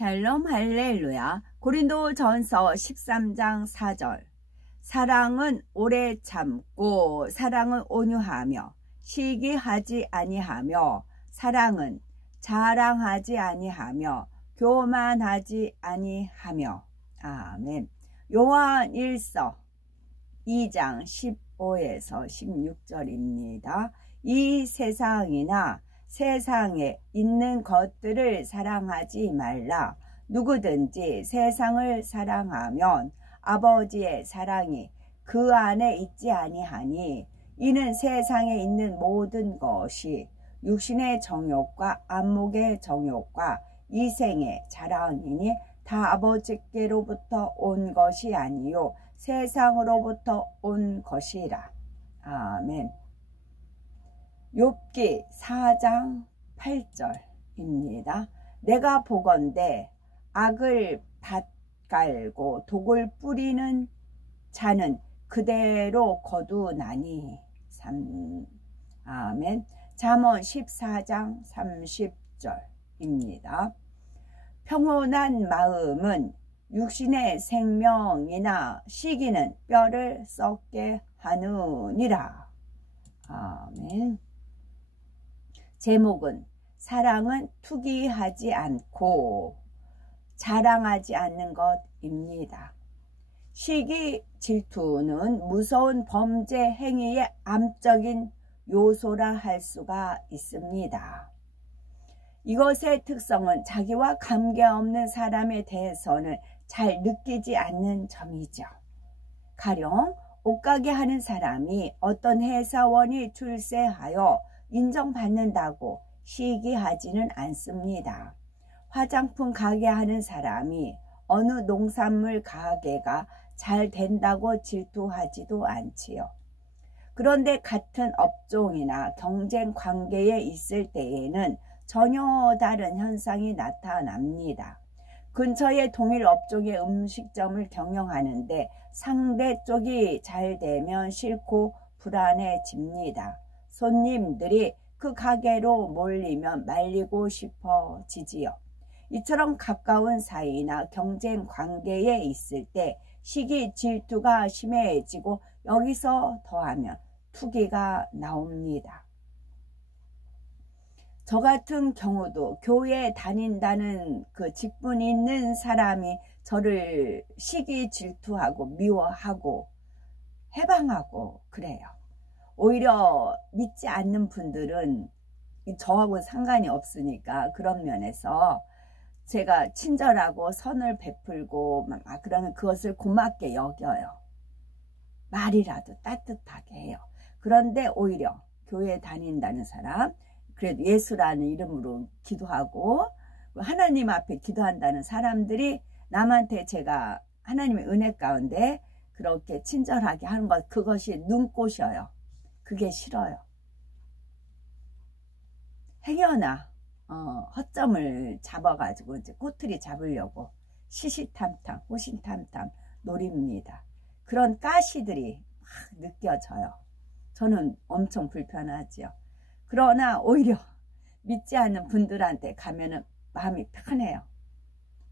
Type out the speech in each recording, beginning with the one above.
샬롬 할렐루야. 고린도전서 13장 4절. 사랑은 오래 참고 사랑은 온유하며 시기하지 아니하며 사랑은 자랑하지 아니하며 교만하지 아니하며. 아멘. 요한 1서 2장 15에서 16절입니다. 이 세상이나 세상에 있는 것들을 사랑하지 말라. 누구든지 세상을 사랑하면 아버지의 사랑이 그 안에 있지 아니하니, 이는 세상에 있는 모든 것이 육신의 정욕과 안목의 정욕과 이생의 자랑이니 다 아버지께로부터 온 것이 아니요 세상으로부터 온 것이라. 아멘. 욥기 4장 8절입니다. 내가 보건대 악을 밭갈고 독을 뿌리는 자는 그대로 거두나니. 아멘. 잠언 14장 30절입니다. 평온한 마음은 육신의 생명이나 시기는 뼈를 썩게 하느니라. 아멘. 제목은 사랑은 투기하지 않고 자랑하지 않는 것입니다. 시기 질투는 무서운 범죄 행위의 암적인 요소라 할 수가 있습니다. 이것의 특성은 자기와 관계없는 사람에 대해서는 잘 느끼지 않는 점이죠. 가령 옷가게 하는 사람이 어떤 회사원이 출세하여 인정받는다고 시기하지는 않습니다. 화장품 가게 하는 사람이 어느 농산물 가게가 잘 된다고 질투하지도 않지요. 그런데 같은 업종이나 경쟁 관계에 있을 때에는 전혀 다른 현상이 나타납니다. 근처의 동일 업종의 음식점을 경영하는데 상대 쪽이 잘 되면 싫고 불안해집니다. 손님들이 그 가게로 몰리면 말리고 싶어지지요. 이처럼 가까운 사이나 경쟁 관계에 있을 때 시기 질투가 심해지고 여기서 더하면 투기가 나옵니다. 저 같은 경우도 교회에 다닌다는 그 직분 있는 사람이 저를 시기 질투하고 미워하고 해방하고 그래요. 오히려 믿지 않는 분들은 저하고 상관이 없으니까 그런 면에서 제가 친절하고 선을 베풀고 그러면 그것을 고맙게 여겨요. 말이라도 따뜻하게 해요. 그런데 오히려 교회에 다닌다는 사람, 그래도 예수라는 이름으로 기도하고 하나님 앞에 기도한다는 사람들이 남한테 제가 하나님의 은혜 가운데 그렇게 친절하게 하는 것, 그것이 눈꽃이어요. 그게 싫어요. 행여나 허점을 잡아가지고 이제 꼬투리 잡으려고 시시탐탐 호신탐탐 노립니다. 그런 가시들이 막 느껴져요. 저는 엄청 불편하지요. 그러나 오히려 믿지 않는 분들한테 가면은 마음이 편해요.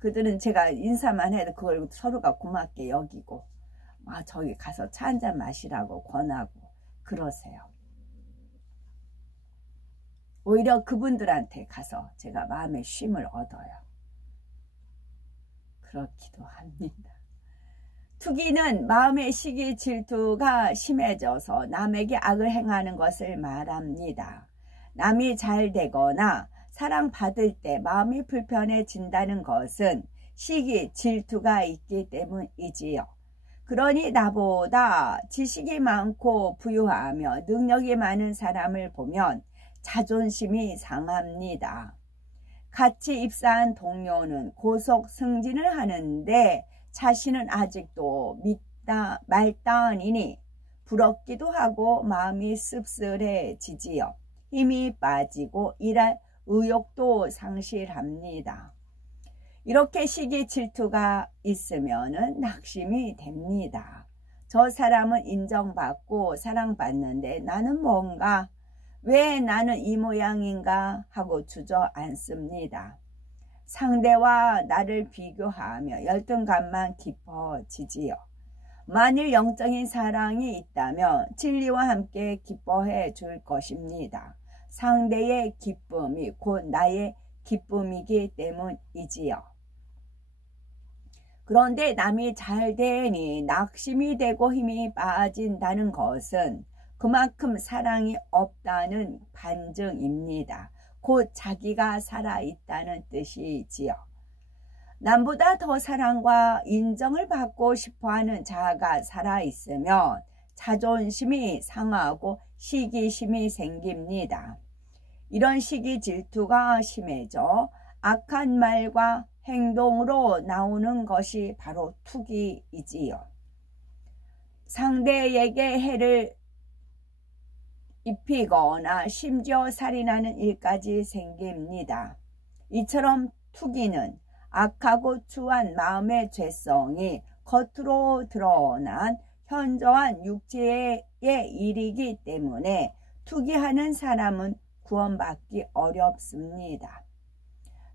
그들은 제가 인사만 해도 그걸 서로가 고맙게 여기고 저기 가서 차 한잔 마시라고 권하고 그러세요. 오히려 그분들한테 가서 제가 마음의 쉼을 얻어요. 그렇기도 합니다. 투기는 마음의 시기 질투가 심해져서 남에게 악을 행하는 것을 말합니다. 남이 잘 되거나 사랑받을 때 마음이 불편해진다는 것은 시기 질투가 있기 때문이지요. 그러니 나보다 지식이 많고 부유하며 능력이 많은 사람을 보면 자존심이 상합니다. 같이 입사한 동료는 고속 승진을 하는데 자신은 아직도 말단이니 부럽기도 하고 마음이 씁쓸해지지요. 힘이 빠지고 일할 의욕도 상실합니다. 이렇게 시기 질투가 있으면 낙심이 됩니다. 저 사람은 인정받고 사랑받는데 나는 뭔가, 왜 나는 이 모양인가 하고 주저앉습니다. 상대와 나를 비교하며 열등감만 깊어지지요. 만일 영적인 사랑이 있다면 진리와 함께 기뻐해 줄 것입니다. 상대의 기쁨이 곧 나의 기쁨이기 때문이지요. 그런데 남이 잘 되니 낙심이 되고 힘이 빠진다는 것은 그만큼 사랑이 없다는 반증입니다. 곧 자기가 살아있다는 뜻이지요. 남보다 더 사랑과 인정을 받고 싶어하는 자아가 살아있으면 자존심이 상하고 시기심이 생깁니다. 이런 시기 질투가 심해져 악한 말과 행동으로 나오는 것이 바로 투기이지요. 상대에게 해를 입히거나 심지어 살인하는 일까지 생깁니다. 이처럼 투기는 악하고 추한 마음의 죄성이 겉으로 드러난 현저한 육체의 일이기 때문에 투기하는 사람은 구원받기 어렵습니다.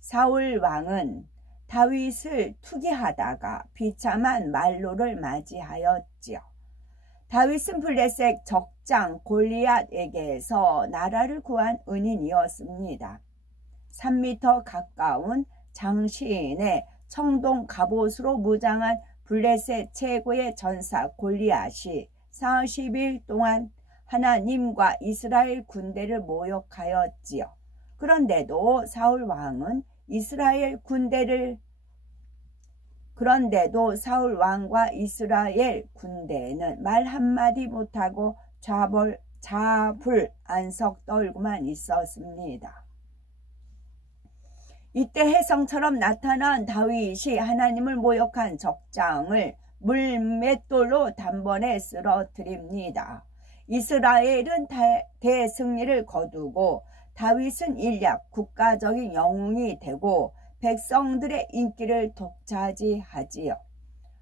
사울 왕은 다윗을 투기하다가 비참한 말로를 맞이하였지요. 다윗은 블레셋 적장 골리앗에게서 나라를 구한 은인이었습니다. 3m 가까운 장시인의 청동 갑옷으로 무장한 블레셋 최고의 전사 골리앗이 40일 동안 하나님과 이스라엘 군대를 모욕하였지요. 그런데도 사울 왕과 이스라엘 군대는 말 한마디 못하고 자불안석 떨고만 있었습니다. 이때 혜성처럼 나타난 다윗이 하나님을 모욕한 적장을 물맷돌로 단번에 쓰러뜨립니다. 이스라엘은 대승리를 거두고 다윗은 일약 국가적인 영웅이 되고 백성들의 인기를 독차지하지요.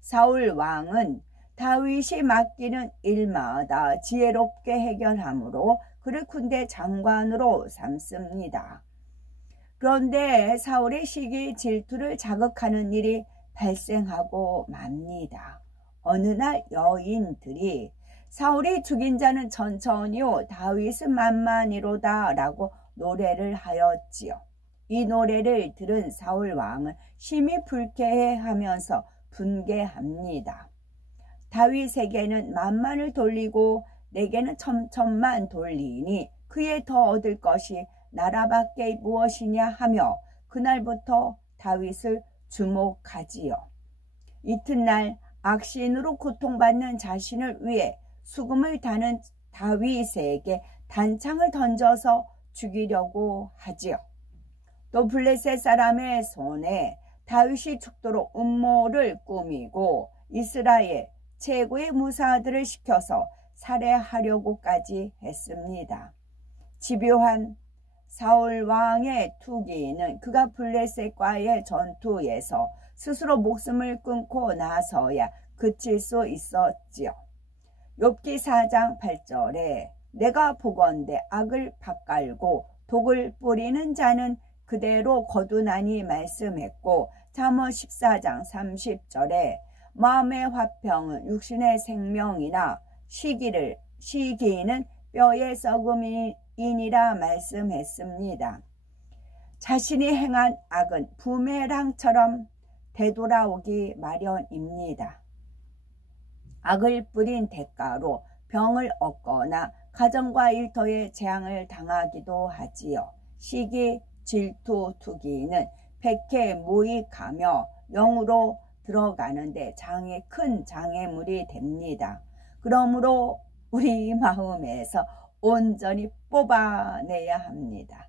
사울 왕은 다윗이 맡기는 일마다 지혜롭게 해결하므로 그를 군대 장관으로 삼습니다. 그런데 사울의 시기 질투를 자극하는 일이 발생하고 맙니다. 어느 날 여인들이 사울이 죽인 자는 천천히요 다윗은 만만히로다 라고 노래를 하였지요. 이 노래를 들은 사울 왕은 심히 불쾌해하면서 분개합니다. 다윗에게는 만만을 돌리고 내게는 천천만 돌리니 그에 더 얻을 것이 나라밖에 무엇이냐 하며 그날부터 다윗을 주목하지요. 이튿날 악신으로 고통받는 자신을 위해 수금을 타는 다윗에게 단창을 던져서 죽이려고 하지요. 또 블레셋 사람의 손에 다윗이 죽도록 음모를 꾸미고 이스라엘 최고의 무사들을 시켜서 살해하려고까지 했습니다. 집요한 사울 왕의 투기는 그가 블레셋과의 전투에서 스스로 목숨을 끊고 나서야 그칠 수 있었지요. 욥기 4장 8절에 내가 보건대 악을 밭갈고 독을 뿌리는 자는 그대로 거두나니 말씀했고 잠언 14장 30절에 마음의 화평은 육신의 생명이나 시기는 뼈의 썩음이니라 말씀했습니다. 자신이 행한 악은 부메랑처럼 되돌아오기 마련입니다. 악을 뿌린 대가로 병을 얻거나 가정과 일터에 재앙을 당하기도 하지요. 시기, 질투, 투기는 백해무익하며 영으로 들어가는데 큰 장애물이 됩니다. 그러므로 우리 마음에서 온전히 뽑아내야 합니다.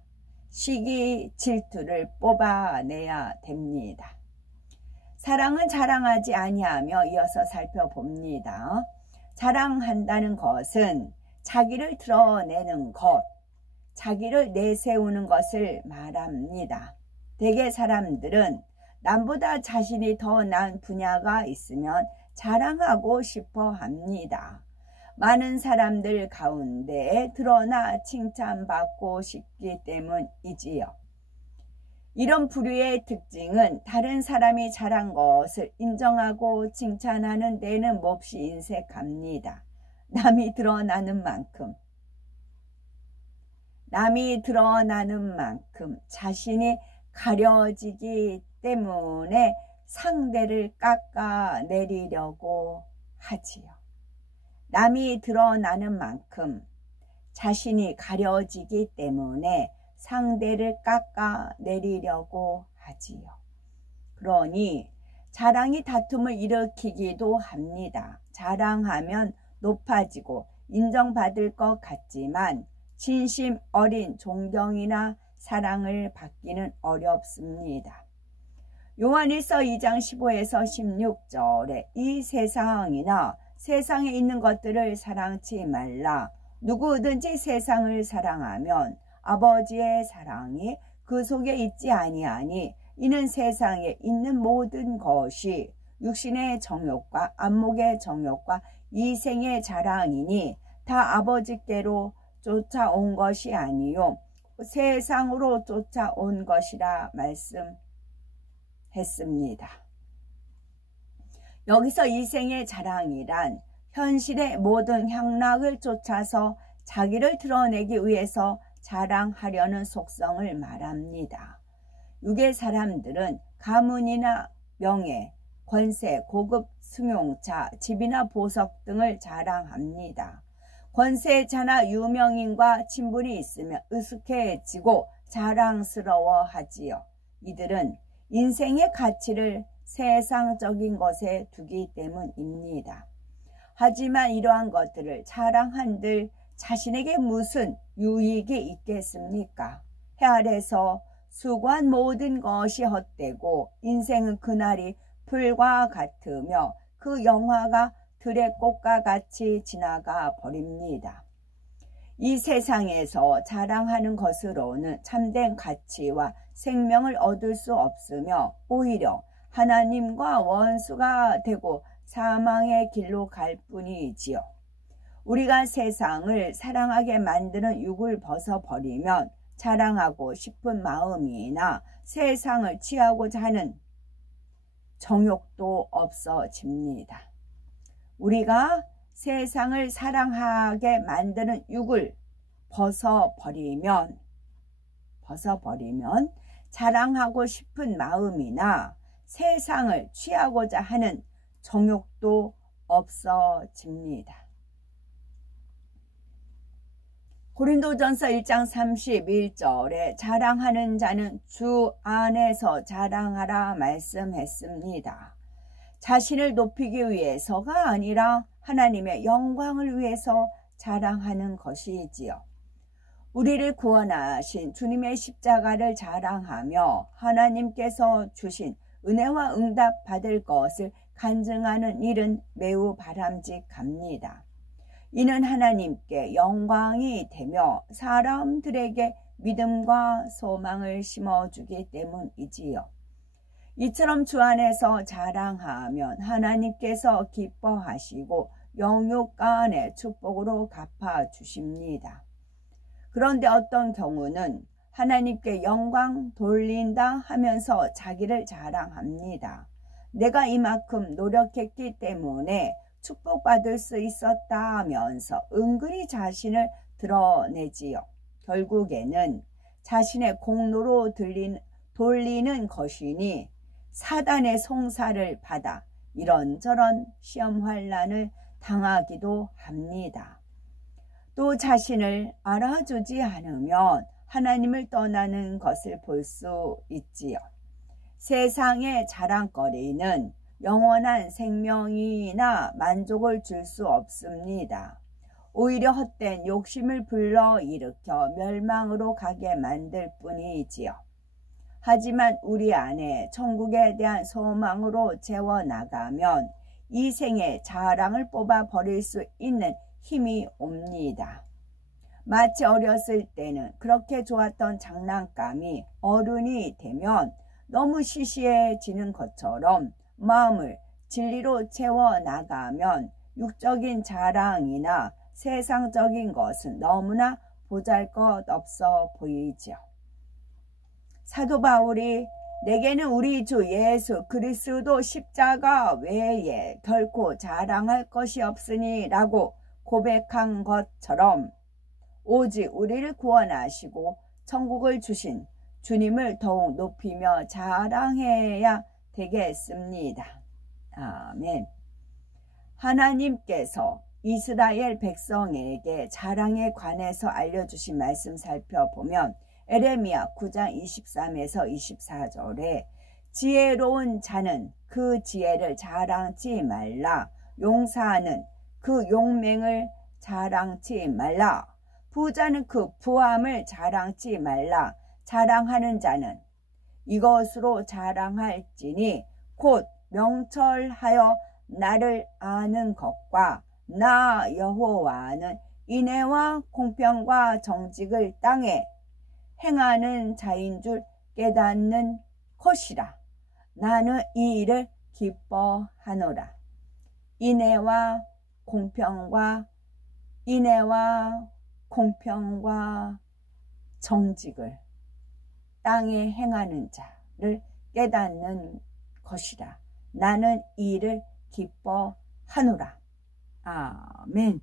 시기, 질투를 뽑아내야 됩니다. 사랑은 자랑하지 아니하며 이어서 살펴봅니다. 자랑한다는 것은 자기를 드러내는 것, 자기를 내세우는 것을 말합니다. 대개 사람들은 남보다 자신이 더 나은 분야가 있으면 자랑하고 싶어 합니다. 많은 사람들 가운데 드러나 칭찬받고 싶기 때문이지요. 이런 부류의 특징은 다른 사람이 잘한 것을 인정하고 칭찬하는 데는 몹시 인색합니다. 남이 드러나는 만큼 자신이 가려지기 때문에 상대를 깎아내리려고 하지요. 남이 드러나는 만큼 자신이 가려지기 때문에 상대를 깎아내리려고 하지요. 그러니 자랑이 다툼을 일으키기도 합니다. 자랑하면 높아지고 인정받을 것 같지만 진심 어린 존경이나 사랑을 받기는 어렵습니다. 요한일서 2장 15에서 16절에 이 세상이나 세상에 있는 것들을 사랑치 말라. 누구든지 세상을 사랑하면 아버지의 사랑이 그 속에 있지 아니하니 이는 세상에 있는 모든 것이 육신의 정욕과 안목의 정욕과 이생의 자랑이니 다 아버지께로 쫓아온 것이 아니요 세상으로 쫓아온 것이라 말씀했습니다. 여기서 이생의 자랑이란 현실의 모든 향락을 쫓아서 자기를 드러내기 위해서 자랑하려는 속성을 말합니다. 육의 사람들은 가문이나 명예, 권세, 고급 승용차, 집이나 보석 등을 자랑합니다. 권세자나 유명인과 친분이 있으면 으슥해지고 자랑스러워하지요. 이들은 인생의 가치를 세상적인 것에 두기 때문입니다. 하지만 이러한 것들을 자랑한들 자신에게 무슨 유익이 있겠습니까? 해 아래서 수고한 모든 것이 헛되고 인생은 그날이 불과 같으며 그 영화가 들의 꽃과 같이 지나가 버립니다. 이 세상에서 자랑하는 것으로는 참된 가치와 생명을 얻을 수 없으며 오히려 하나님과 원수가 되고 사망의 길로 갈 뿐이지요. 우리가 세상을 사랑하게 만드는 육을 벗어버리면 자랑하고 싶은 마음이나 세상을 취하고자 하는 정욕도 없어집니다. 우리가 세상을 사랑하게 만드는 육을 벗어버리면 자랑하고 싶은 마음이나 세상을 취하고자 하는 정욕도 없어집니다. 고린도전서 1장 31절에 자랑하는 자는 주 안에서 자랑하라 말씀했습니다. 자신을 높이기 위해서가 아니라 하나님의 영광을 위해서 자랑하는 것이지요. 우리를 구원하신 주님의 십자가를 자랑하며 하나님께서 주신 은혜와 응답 받을 것을 간증하는 일은 매우 바람직합니다. 이는 하나님께 영광이 되며 사람들에게 믿음과 소망을 심어주기 때문이지요. 이처럼 주 안에서 자랑하면 하나님께서 기뻐하시고 영육간의 축복으로 갚아주십니다. 그런데 어떤 경우는 하나님께 영광 돌린다 하면서 자기를 자랑합니다. 내가 이만큼 노력했기 때문에 축복받을 수 있었다 하면서 은근히 자신을 드러내지요. 결국에는 자신의 공로로 돌리는 것이니 사단의 송사를 받아 이런저런 시험 환난을 당하기도 합니다. 또 자신을 알아주지 않으면 하나님을 떠나는 것을 볼 수 있지요. 세상의 자랑거리는 영원한 생명이나 만족을 줄 수 없습니다. 오히려 헛된 욕심을 불러일으켜 멸망으로 가게 만들 뿐이지요. 하지만 우리 안에 천국에 대한 소망으로 채워나가면 이 생의 자랑을 뽑아버릴 수 있는 힘이 옵니다. 마치 어렸을 때는 그렇게 좋았던 장난감이 어른이 되면 너무 시시해지는 것처럼 마음을 진리로 채워나가면 육적인 자랑이나 세상적인 것은 너무나 보잘것없어 보이죠. 사도 바울이 내게는 우리 주 예수 그리스도 십자가 외에 결코 자랑할 것이 없으니 라고 고백한 것처럼 오직 우리를 구원하시고 천국을 주신 주님을 더욱 높이며 자랑해야 되겠습니다. 아멘. 하나님께서 이스라엘 백성에게 자랑에 관해서 알려주신 말씀 살펴보면 에레미야 9장 23에서 24절에 지혜로운 자는 그 지혜를 자랑치 말라. 용사는 그 용맹을 자랑치 말라. 부자는 그 부함을 자랑치 말라. 자랑하는 자는 이것으로 자랑할지니 곧 명철하여 나를 아는 것과 나 여호와는 인애와 공평과 정직을 땅에 행하는 자인 줄 깨닫는 것이라. 나는 이 일을 기뻐하노라. 인애와 공평과 정직을 땅에 행하는 자를 깨닫는 것이라. 나는 이 일을 기뻐하노라. 아멘.